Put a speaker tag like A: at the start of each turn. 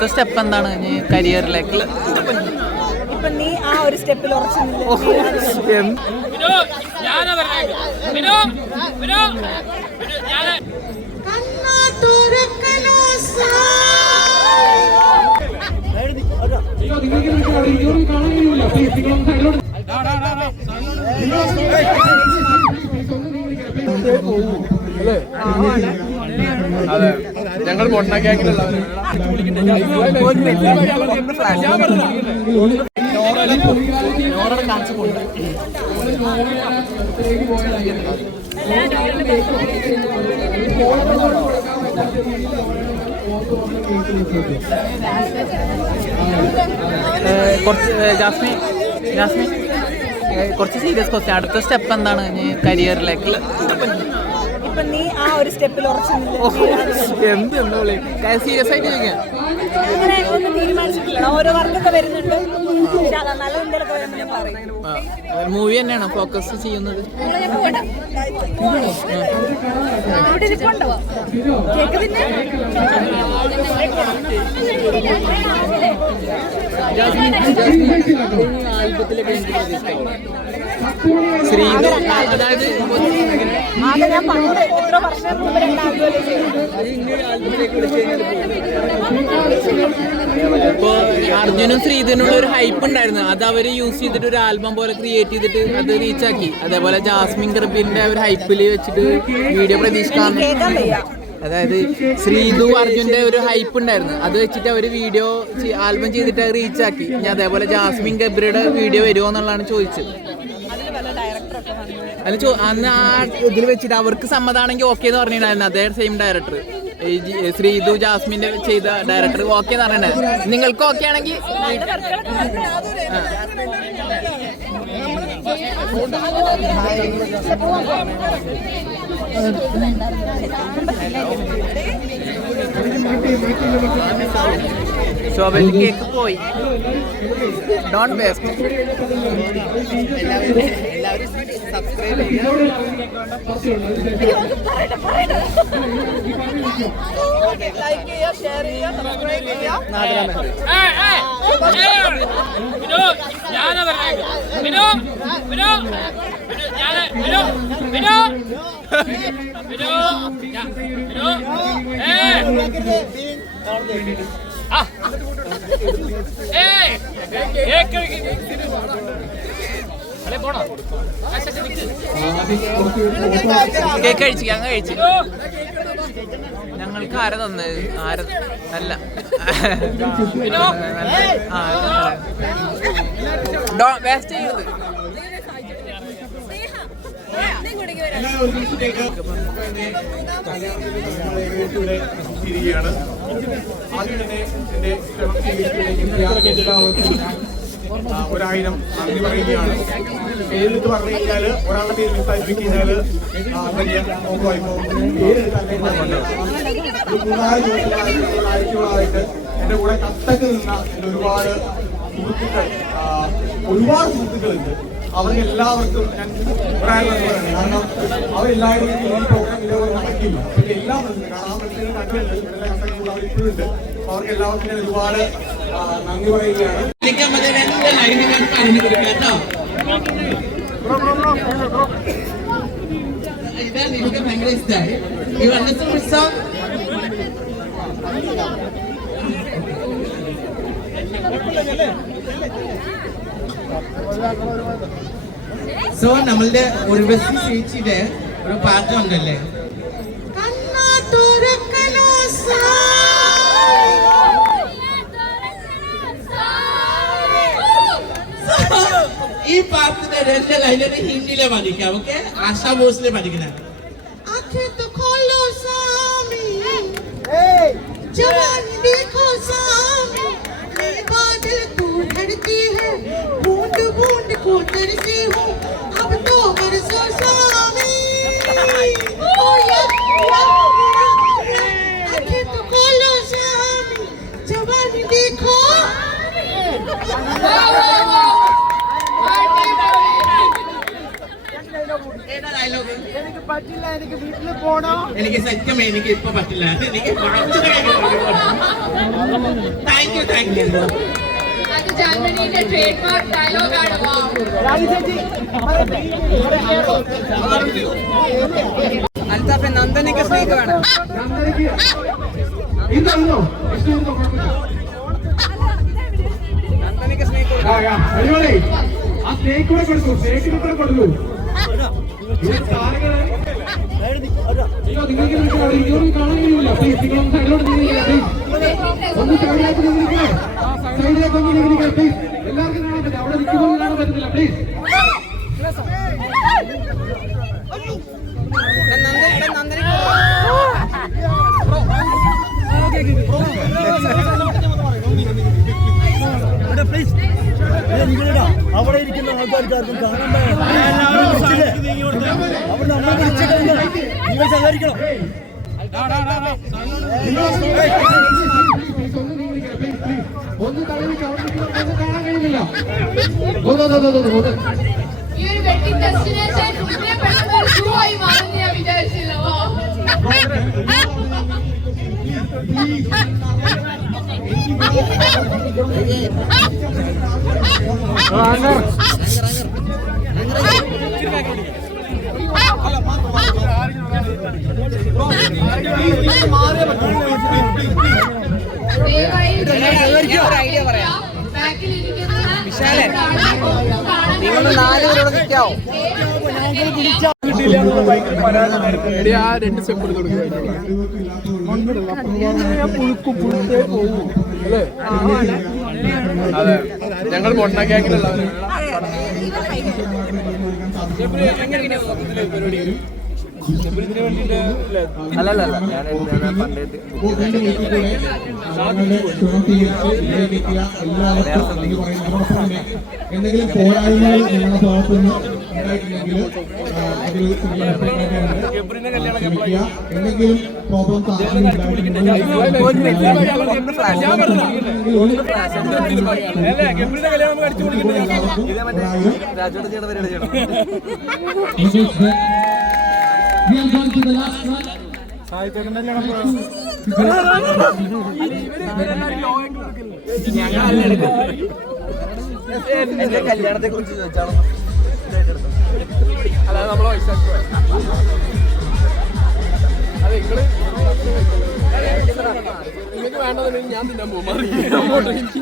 A: അടുത്ത സ്റ്റെപ്പ് എന്താണ് ഇനി കരിയറിലേക്ക്
B: ഇപ്പൊ നീ ആ ഒരു സ്റ്റെപ്പിൽ ഉറച്ചു നിന്നില്ല.
C: അതെ ഞങ്ങൾ മൊണ്ണ ഗ്യാങ്ങിലുള്ളവരാണ്
A: കുറച്ച് ജാസ്മിൻ ഏ, കുറച്ച് സീരിയസ് ക്വസ്റ്റ്യൻ അടുത്ത സ്റ്റെപ്പ് എന്താണ് കരിയറിലേക്ക്
B: ഇപ്പൊ നീ ആ ഒരു സ്റ്റെപ്പിൽ ഉറച്ചു നിന്നില്ല.
A: എന്ത് സീരിയസ് ആയിട്ട് ചോദിക്കാം
B: അങ്ങനെ ഒന്നും തീരുമാനിച്ചിട്ടില്ല. ഓരോ വർക്കൊക്കെ വരുന്നുണ്ട്. നല്ല എന്തെങ്കിലുമൊക്കെ വരുമ്പോൾ ഞാൻ പറയും.
A: മൂവി തന്നെയാണോ ഫോക്കസ് ചെയ്യുന്നത്?
B: ആൽബത്തിലൊക്കെ ഇരിപ്പുണ്ടോ? കേക്ക്
A: ശ്രീതു അതായത്
B: ആകെ ഞാൻ പണ്ട് എത്ര വർഷം മുമ്പ്
A: ഇപ്പൊ അർജുനും ശ്രീധനുള്ള ഒരു ഹൈപ്പ് ഉണ്ടായിരുന്നു. അത് അവർ യൂസ് ചെയ്തിട്ട് ഒരു ആൽബം പോലെ ക്രിയേറ്റ് ചെയ്തിട്ട് അത് റീച്ച് ആക്കി. അതേപോലെ ജാസ്മിൻ ഗർബിന്റെ ഒരു ഹൈപ്പിൽ വെച്ചിട്ട് വീഡിയോ പ്രതീക്ഷിക്കാൻ അതായത് ശ്രീധു അർജുന്റെ ഒരു ഹൈപ്പ് ഉണ്ടായിരുന്നു. അത് വെച്ചിട്ട് അവർ വീഡിയോ ആൽബം ചെയ്തിട്ട് റീച്ച് ആക്കി. ഇനി അതേപോലെ ജാസ്മിൻ ഗബ്രിയുടെ വീഡിയോ വരുമോ എന്നുള്ളതാണ് ചോദിച്ചത്. അല്ല അന്ന് ആ ഇതിൽ വെച്ചിട്ട് അവർക്ക് സമ്മതാണെങ്കിൽ ഓക്കെ എന്ന് പറഞ്ഞിട്ടുണ്ടായിരുന്നു. അതേ സെയിം ഡയറക്ടർ ശ്രീതു ജാസ്മിന്റെ ചെയ്ത ഡയറക്ടർ ഓക്കെ എന്ന് പറഞ്ഞിട്ടുണ്ടായിരുന്നു. നിങ്ങൾക്ക് ഓക്കെ ആണെങ്കിൽ കേക്ക് പോയി. ഡോണ്ട് വേസ്റ്റ്
B: ലൈക്ക് ചെയ്യുക ഷെയർ ചെയ്യുക സബ്സ്ക്രൈബ് ചെയ്യുക
A: കേക്ക് കഴിച്ചു ഞങ്ങൾ കഴിച്ചു. ഞങ്ങൾക്ക് ആര തന്നെ ആര അല്ല. വേസ്റ്റ് ചെയ്യരുത്
C: ഇരിക്കുകയാണ് ആദ്യം തന്നെ എന്റെ ഒരായിരം നന്ദി പറയുകയാണ്. പേരെടുത്ത് പറഞ്ഞു കഴിഞ്ഞാൽ ഒരാളുടെ പേര് മിസ്സായി കഴിഞ്ഞാൽ വലിയ നോക്കുവായിപ്പോ പേരെടുത്ത് മൂന്നാൽ ദിവസങ്ങളായിട്ട് ആഴ്ചകളായിട്ട് എന്റെ കൂടെ കട്ടക്ക് നിന്ന എന്റെ ഒരുപാട് സുഹൃത്തുക്കൾ ഒരുപാട് സുഹൃത്തുക്കളുണ്ട്. അവർക്ക് എല്ലാവർക്കും ഞാൻ ഒരായിരം നന്ദി കാരണം അവരെല്ലാവരും ഈ പ്രോഗ്രാം ഇതേപോലെ നടക്കില്ല. എല്ലാ മത്സരം കാരണം ആ മത്സരം കണ്ടുണ്ട് ഇപ്പോഴുണ്ട് അവർക്ക് എല്ലാവർക്കും ഒരുപാട് നന്ദി പറയുകയാണ്.
A: ഇതാണ്
D: സോ നമ്മളുടെ ഉർവശി ചേച്ചിയുടെ ഒരു പാട്ടുണ്ടല്ലേ? ಈ ಪಾತ್ರದ ರೆಲ್ಲೆ ಲೈನಲ್ಲಿ ಹಿಂದಿಲೆ ಬಾಲಿಕೆ ಅವಕ್ಕೆ ಆಶಾ ಭೋಸ್ಲೆ
E: ಬಾಲಿಕೆ देखो बूंद बूंद को तरसी हूँ
F: എനിക്ക് പറ്റില്ല എനിക്ക് വീട്ടിൽ പോണോ.
D: എനിക്ക് സത്യം എനിക്ക് ഇപ്പൊ പറ്റില്ല. എനിക്ക് താങ്ക് യു താങ്ക് യു
G: അത് ജർമ്മനിയുടെ ട്രേഡ് മാർക്ക് ഡയലോഗാണ്
H: അൽത്താഫെ നന്ദനൊക്കെ സ്നേഹം വേണം
C: നന്ദനയ്ക്ക് ഇതാണോ? ഇഷ്ടമുണ്ടോ കുഴപ്പമില്ല
H: നന്ദനൊക്കെ സ്നേഹം
C: ആ, സ്നേഹിക്കൂടെ അടിപൊളി. ആ സ്നേക്ക് കൂടെ കൊടുക്കൂ സ്നേഹിക്കൂടെ കൂടെ കൊടുക്കൂ കാണാൻ അവിടെ കാണാൻ പ്ലീസ്
B: അവിടെ ഇരിക്കുന്ന ആൾക്കാർക്ക് ആർക്കും നിങ്ങൾ സഹകരിക്കണം.
C: ഒന്ന് നിൽക്കുന്നവർക്ക് കാണാൻ കഴിയുന്നില്ല
G: ഈ ഒരു ഡെസ്റ്റിനേഷൻ ഉടനെ പെട്ടെന്ന് ആയി മാറുന്ന ഞാൻ വിചാരിച്ചില്ല വാവ് ദയവായി
H: ഐഡിയ പറയാം
G: ബാക്കിൽ ഇരിക്കുന്ന
H: വിശാലേ,
G: നിങ്ങൾ
H: നാല് പേരോട് നിൽക്കാവോ എടി ആ രണ്ട് അതെ ഞങ്ങൾ മൊണ്ണ ഗ്യാങ്ങിലുള്ളവരാണ്. അല്ലല്ല ഞാൻ
C: എല്ലാവർക്കും നന്ദി പറയുന്നു അതോടൊപ്പം തന്നെ എന്തെങ്കിലും പോരായ്മകൾ നിങ്ങളുടെ ഭാഗത്തു നിന്ന്. എന്തെങ്കിലും പ്രോബ്ലംസ് ആരെങ്കിലും We are going to the last one.
H: എന്റെ കല്യാണത്തെ കുറിച്ച് ചോദിച്ചാണോ അല്ലാതെ നമ്മളെ പൈസ അതെ നിങ്ങൾ നിങ്ങൾക്ക് വേണ്ടതുണ്ടെങ്കിൽ ഞാൻ തിന്നാൻ പോകും എനിക്ക്